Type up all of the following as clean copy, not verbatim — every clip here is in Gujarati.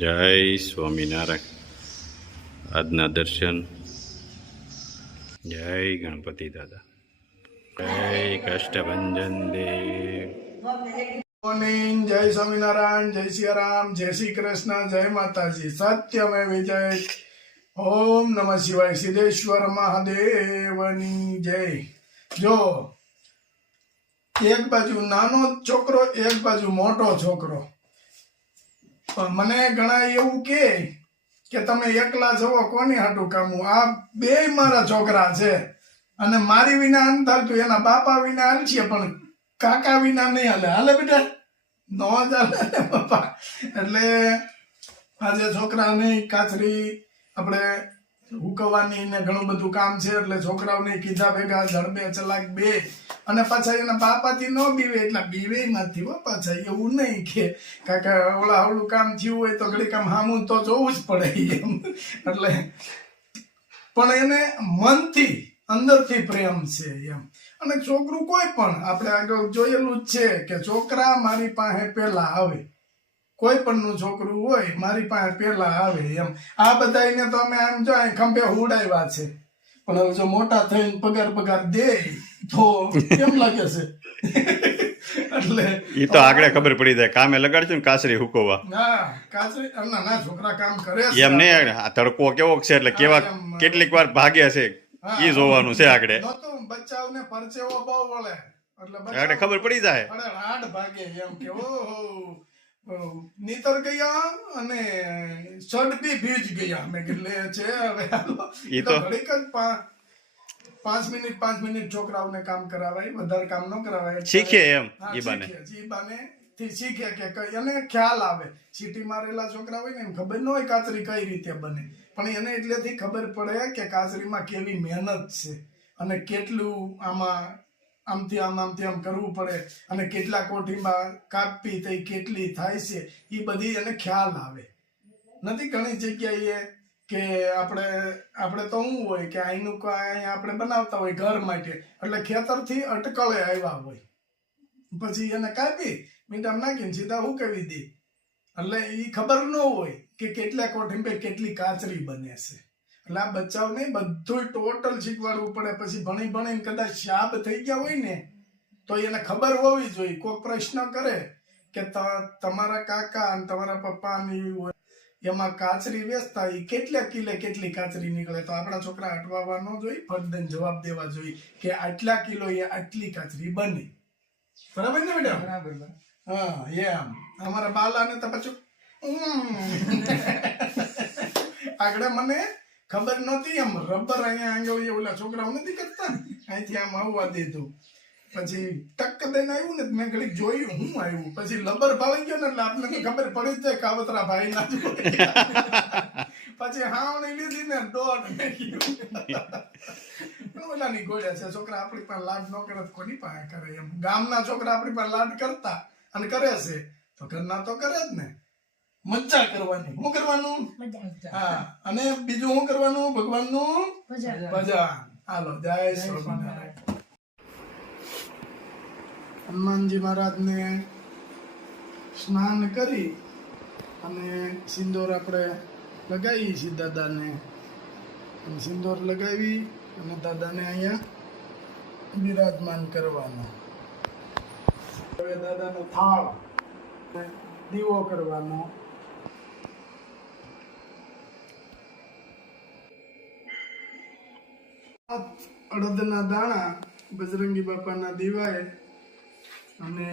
જય સ્વામિનારાયણ. આજના દર્શન. જય ગણપતિ દાદા. જય કષ્ટભંજન દેવ. મોર્નિંગ. જય સ્વામિનારાયણ, જય સિયારામ, જય શ્રી કૃષ્ણ, જય માતાજી. સત્યમે વિજય. ઓમ નમઃ શિવાય. સિદ્ધેશ્વર મહાદેવની જય. જો એક બાજુ નાનો છોકરો, એક બાજુ મોટો છોકરો. પણ મને ઘણા એવું કે તમે એકલા છો, કોની હાટું કામું? આ બે મારા છોકરા છે અને મારી વિના અંત હાલતું, એના બાપા વિના હાલશે પણ કાકા વિના નહીં હાલે. હાલે બેટા? નો જ હાલે બાપા. એટલે આજે છોકરાની કાચરી આપણે હુકવવાની ને ઘણું બધું કામ છે, એટલે છોકરાઓને કીધા ભેગા ઝડપે ચલાક બે. અને પાછા એના બાપાથી ન બીવે, એટલે બીવે માંથી હો પાછા. એવું નહીં કે કાકા ઓલા આવડું કામ થયું હોય તો ઘડી કામ હામું તો જોવું જ પડે એમ. એટલે પણ એને મનથી અંદરથી પ્રેમ છે એમ. અને છોકરું કોઈ પણ આપણે આગળ જોયેલું જ છે કે છોકરા મારી પાસે પેલા આવે. કોઈ પણ નું છોકરું હોય મારી પાસે પેલા આવે એમ. આ બધાને તો અમે આમ જો ખંભે હુડાવ્યા છે, પણ હવે જો મોટા થઈને પગાર દે તો કેમ લાગે છે? એટલે ઈ તો આગળ ખબર પડી જાય. કામે લગાડશું ને કાસરી હુકવવા. હા, કાચરી ના છોકરા કામ કરે છે. એમ નહીં, આ તડકો કેવો છે એટલે કેવા કેટલીક વાર ભાગ્યા છે ઈ જોવાનું છે. આગળ બચ્ચાઓને પરચેવો બહુ વળે, એટલે આગળ ખબર પડી જાય. હાડ ભાગે એમ કે ઓહો નીતર ગયા અને શર્ટ બી ભીજ ગયા. મેં કેટલે છે હવે ઈ તો ઘડીક જ 5 મિનિટ છોકરાઓને કામ કરાવાય, વધારે કામ ન કરાવાય. શીખે એમ ઈ બાને થી શીખે કે એને ખ્યાલ આવે. સિટીમાં રહેલા છોકરા હોય ને એમ ખબર ન હોય કાચરી કઈ રીતે બને, પણ એને એટલેથી ખબર પડે કે કાચરીમાં કેવી મહેનત છે અને કેટલું આમાં આમથી આમ કરવું પડે અને કેટલા કોઠીમાં કાપી તો કેટલી થાય છે એ બધી એને ખ્યાલ આવે. નથી ઘણી જગ્યાએ કે આપણે તો શું હોય કે અહીંનું અહીંયા આપણે બનાવતા હોય ઘર માટે, એટલે ખેતરથી અટકળે આવ્યા હોય, પછી એને કાપી મીઠામાં નાખીને સીધા હુકવી દે. એટલે એ ખબર ન હોય કે કેટલા કોઠી કેટલી કાચરી બને છે. એટલે આ બચ્ચાઓને બધું ટોટલ શીખવાડવું પડે. પછી ભણીને કદાચ શાબ થઈ ગયા હોય ને તો એને ખબર હોવી જોઈએ. કોઈ પ્રશ્ન કરે કે તમારા કાકા અને તમારા પપ્પાની એમાં કાચરી વેચતા એ કેટલા કિલે કેટલી કાચરી નીકળે, તો આપણા છોકરા અટવાવા ન જોઈએ, ફટદન જવાબ દેવા જોઈએ કે આટલા કિલો એ આટલી કાચરી બને. બરાબર ને બેટા? બરાબર. હા, એમ અમારા બાલાને તો પાછું આગળ મને ખબર નહોતી, એમ રબર અહીંયા આંગળીએ ઓલા છોકરાઓ નથી કરતા, અહીંથી આમ આવવા દીધું. પછી ટક દઈને આવ્યું ને મેં ઘડીક જોયું હું આવ્યું, પછી લબર ભાળી ગયો ને એટલે આપને ખબર પડી જ જાય કાવતરા ભાઈ ના. પછી હાવણી લીધી ને દોઢ ઓલાની ગોળ્યા છે. છોકરા આપણી પાસે લાડ ન કરે તો કોની પાસે કરે એમ. ગામના છોકરા આપણી પાસે લાડ કરતા અને કરે છે તો ઘરના તો કરે જ ને. મજા કરવાની. શું કરવાનું? હા, અને બીજું શું કરવાનું? ભગવાનનું ભજન. હાલો, જય સ્વામિનારાયણ. હનુમાનજી મહારાજને સ્નાન કરી અને સિંદૂર આપણે લગાવી છીએ દાદાને. સિંદૂર લગાવી અને દાદાને અહીંયા બિરાજમાન કરવાનો. હવે દાદાનો થાળ દીવો કરવાનો. અડદના દાણા બજરંગી બાપાના દીવાએ અને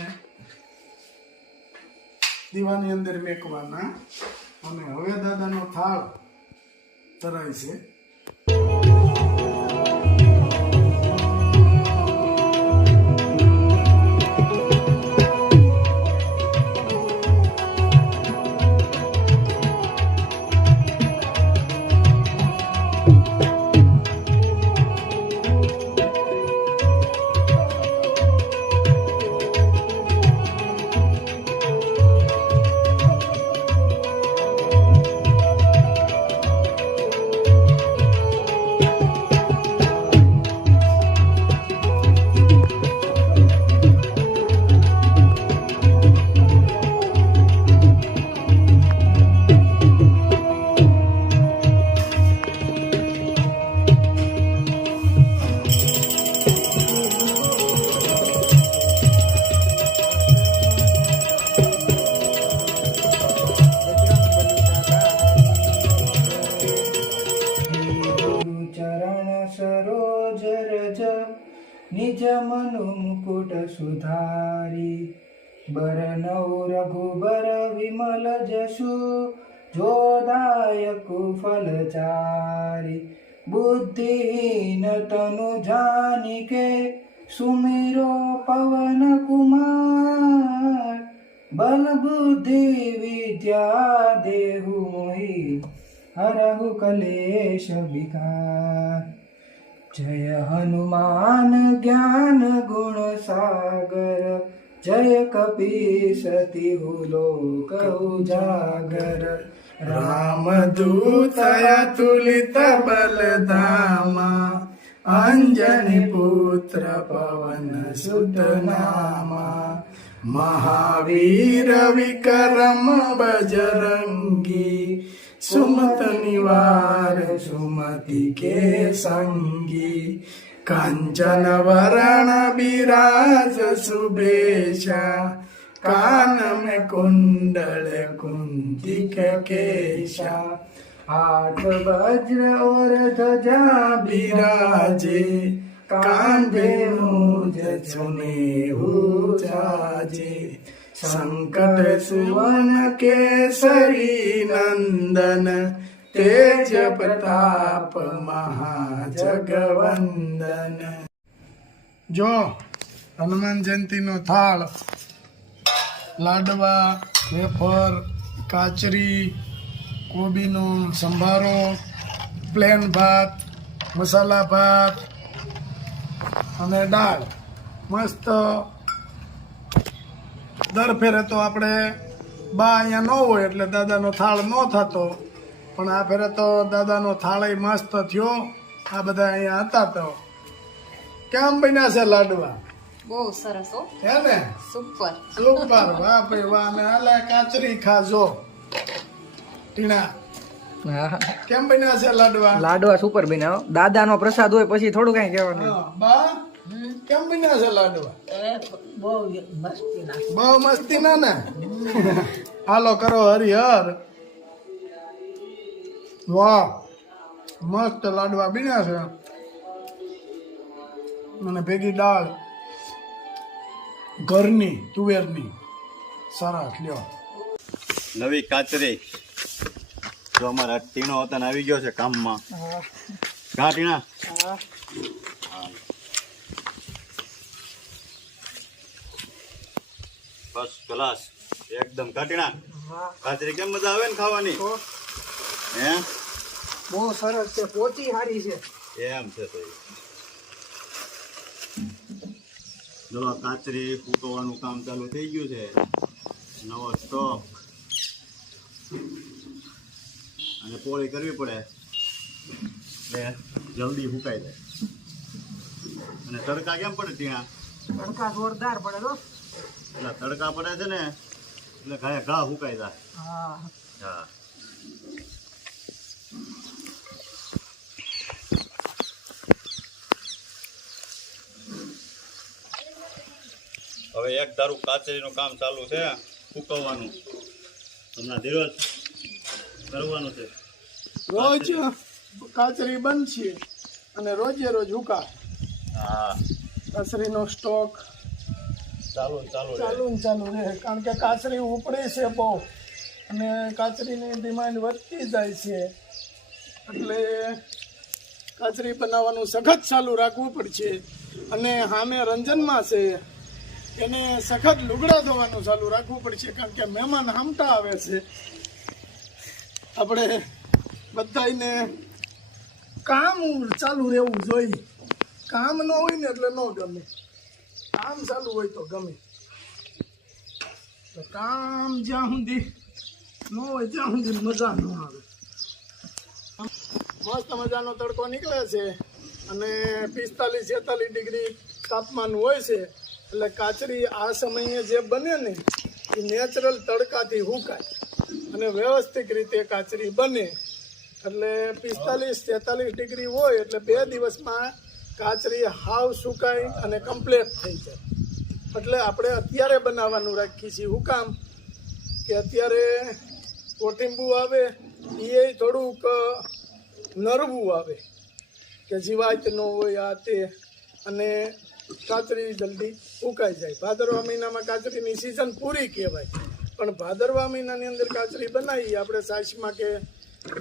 દીવાની અંદર મેકવાના. અને હવે દાદાનો થાળ ધરાય છે. નિજ મનુ મુકુટ સુધારી બરનૌ રઘુબર વિમલ જશુ જોદાયક ફલચારી બુદ્ધિહીન તનુ જાનિકે સુમિરો પવન કુમાર બલ બુદ્ધિ વિદ્યા દેહુ મોહી હરહુ કલેશ વિકાર જય હનુમાન જ્ઞાન ગુણ સાગર જય કપીસતિ લોક ઉજાગર રામદૂત અતુલિત બલધામા અંજની પુત્ર પવન સુત નામા મહાવીર વિક્રમ બજરંગી સુમત નિવાર સુમતિ કે સંગી કાંચન વરણ બિરાજ સુબેશા કાન में कुंडल कुंतिक केशा हाथ वज्र और ध्वजा विराजे कांधे मूज सुनेहु जाजे संकट सुवन केसरी नंदन तेज प्रताप महाजगवंदन जो હનુમાન જયંતીનો થાળ લાડવા વેફર કાચરી કોબીનો સંભારો પ્લેન ભાત મસાલા ભાત અને દાળ મસ્ત દર ફેરે તો આપણે બા અહીંયા ન હોય એટલે દાદાનો થાળ ન થતો પણ આ ફેરે તો દાદાનો થાળ મસ્ત થયો આ બધા અહીંયા હતા તો કેમ બન્યા છે લાડવા બહુ સરસ હો હે ને સુપર સુપર વાહ ભાઈ વાહ ને હાલે કાચરી ખાજો ટીણા કેમ બન્યા છે લાડવા લાડવા સુપર બન્યા દાદાનો પ્રસાદ હોય પછી થોડું કઈ કહેવાનું હા, બા કેમ બન્યા છે લાડવા બહુ મસ્તી ના ને હાલો કરો હરિહર વાહ મસ્ત લાડવા બન્યા છે અને ભેગી દાળ ઘરની તુવેરની સરસ લ્યો નવી કાચરી જો અમારા ટીણો હતા ને આવી ગયો છે કામમાં ઘા ટીણા બસ ક્લાસ એકદમ કાટીણા કાચરી કેમ મજા આવે ને ખાવાની હે બહુ સરસ છે પોચી સારી છે એમ છે તો જો આ કાચરી ફૂટવાનું કામ ચાલુ થઈ ગયું છે નવો સ્ટોક અને પોળી કરવી પડે એટલે જલ્દી ફૂકાઈ જાય અને તડકા કેમ પડે ત્યાં તડકા જોરદાર પડે તો એટલે તડકા પડે છે ને એટલે ઘા ફૂકાઈ જાય હા હા હવે એક ધારું કાચરીનું કામ ચાલુ છે ફૂકવવાનું હમણાં ધીરજ કરવાનું છે રોજ કાચરી બનશે અને રોજે રોજ હુકા હા કાચરીનો સ્ટોક ચાલુ ચાલુ ને ચાલુ રહે કારણ કે કાચરી ઉપડે છે બહુ અને કાચરીની ડિમાન્ડ વધતી જાય છે એટલે કાચરી બનાવવાનું સખત ચાલુ રાખવું પડશે અને સામે રંજનમાં છે એને સખત લુગડા ધોવાનું ચાલુ રાખવું પડશે કારણ કે મહેમાન હામટા આવે છે આપણે બધાને કામ ચાલુ રહેવું જોઈએ કામ ન હોય ને એટલે ન ગમે કામ ચાલુ હોય તો ગમે તો કામ જ્યાં સુધી ન હોય ત્યાં સુધી મજા ન આવે મસ્ત મજાનો તડકો નીકળે છે અને 45-46 ડિગ્રી તાપમાન હોય છે એટલે કાચરી આ સમયે જે બને ને એ નેચરલ તડકાથી હુકાય અને વ્યવસ્થિત રીતે કાચરી બને એટલે 45-46 ડિગ્રી હોય એટલે 2 દિવસમાં કાચરી હાવ સુકાય અને કમ્પ્લીટ થઈ જાય એટલે આપણે અત્યારે બનાવવાનું રાખીએ છીએ હું કામ કે અત્યારે કોઠીંબુ આવે એ થોડુંક નરવું આવે કે જીવાત ન હોય આ તે અને કાચરી જલ્દી ઉકાઈ જાય. ભાદરવા મહિનામાં કાચરીની સિઝન પૂરી કહેવાય, પણ ભાદરવા મહિનાની અંદર કાચરી બનાવી આપણે છાશમાં કે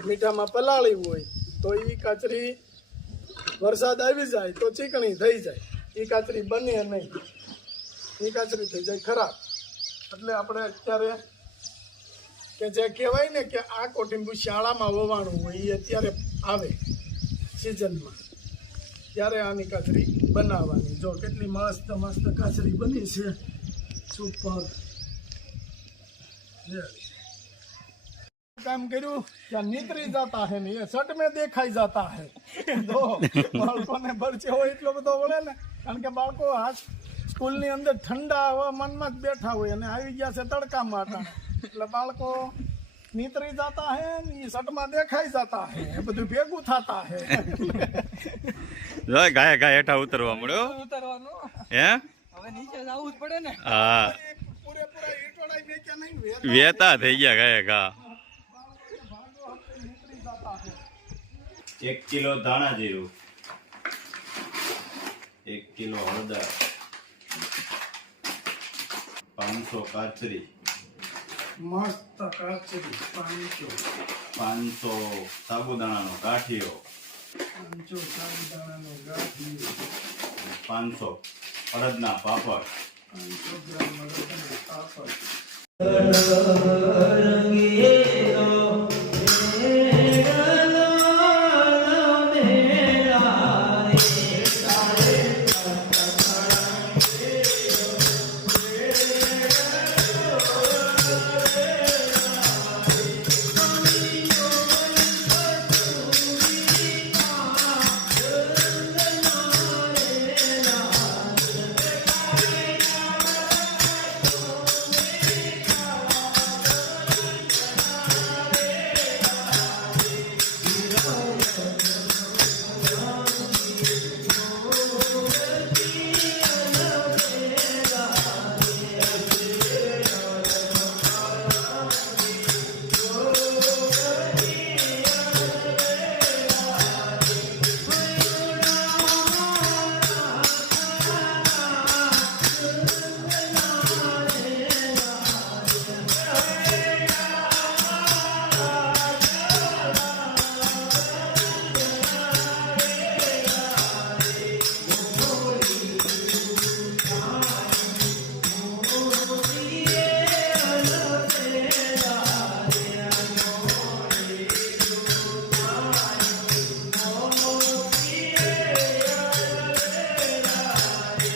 મીઠામાં પલાળી હોય તો એ કાચરી વરસાદ આવી જાય તો ચીકણી થઈ જાય, એ કાચરી બને નહીં, એ કાચરી થઈ જાય ખરાબ. એટલે આપણે અત્યારે કે જે કહેવાય ને કે આ કોટિંબુ શાળામાં વવાણું હોય એ અત્યારે આવે સિઝનમાં, ત્યારે આની કાચરી બનાવવાની. જો કેટલી મસ્ત મસ્ત કાચરી બની છે, સુપર. काम કર્યું ત્યાં નીતરી જતા હે ને એ શર્ट में દેખાઈ જતા હે. જો બાળકોને ભરચે હોય એટલો બધો વળે ને, કારણ કે બાળકો આ સ્કૂલની અંદર ઠંડા હવામાનમાં જ બેઠા હોય અને આવી ગયા છે તડકામાં હતા, એટલે બાળકો નીતરી જતા હે ને એ શર્टમાં દેખાઈ જતા હે, એ બધું ભેગું થતા હે. ગાય ગાય હેઠા ઉતરવા મળ્યો ઉતરવાનું હે, હવે નીચે જવું જ પડે ને. હા પૂરેપૂરા ઈટોળા મેક્યા નહીં, વેતા થઈ ગયા ગાય ગા. 1 કિલો ધાણા જીરું, 1 કિલો હળદર, 500 કાચરી, મસ્ત કાચરી 500 સાબુદાણાનો ગાંઠિયો, 500 સાબુદાણાનો ગાંઠિયો, 500 અડદના પાપડ, 500 ગ્રામ અડદના પાપડ.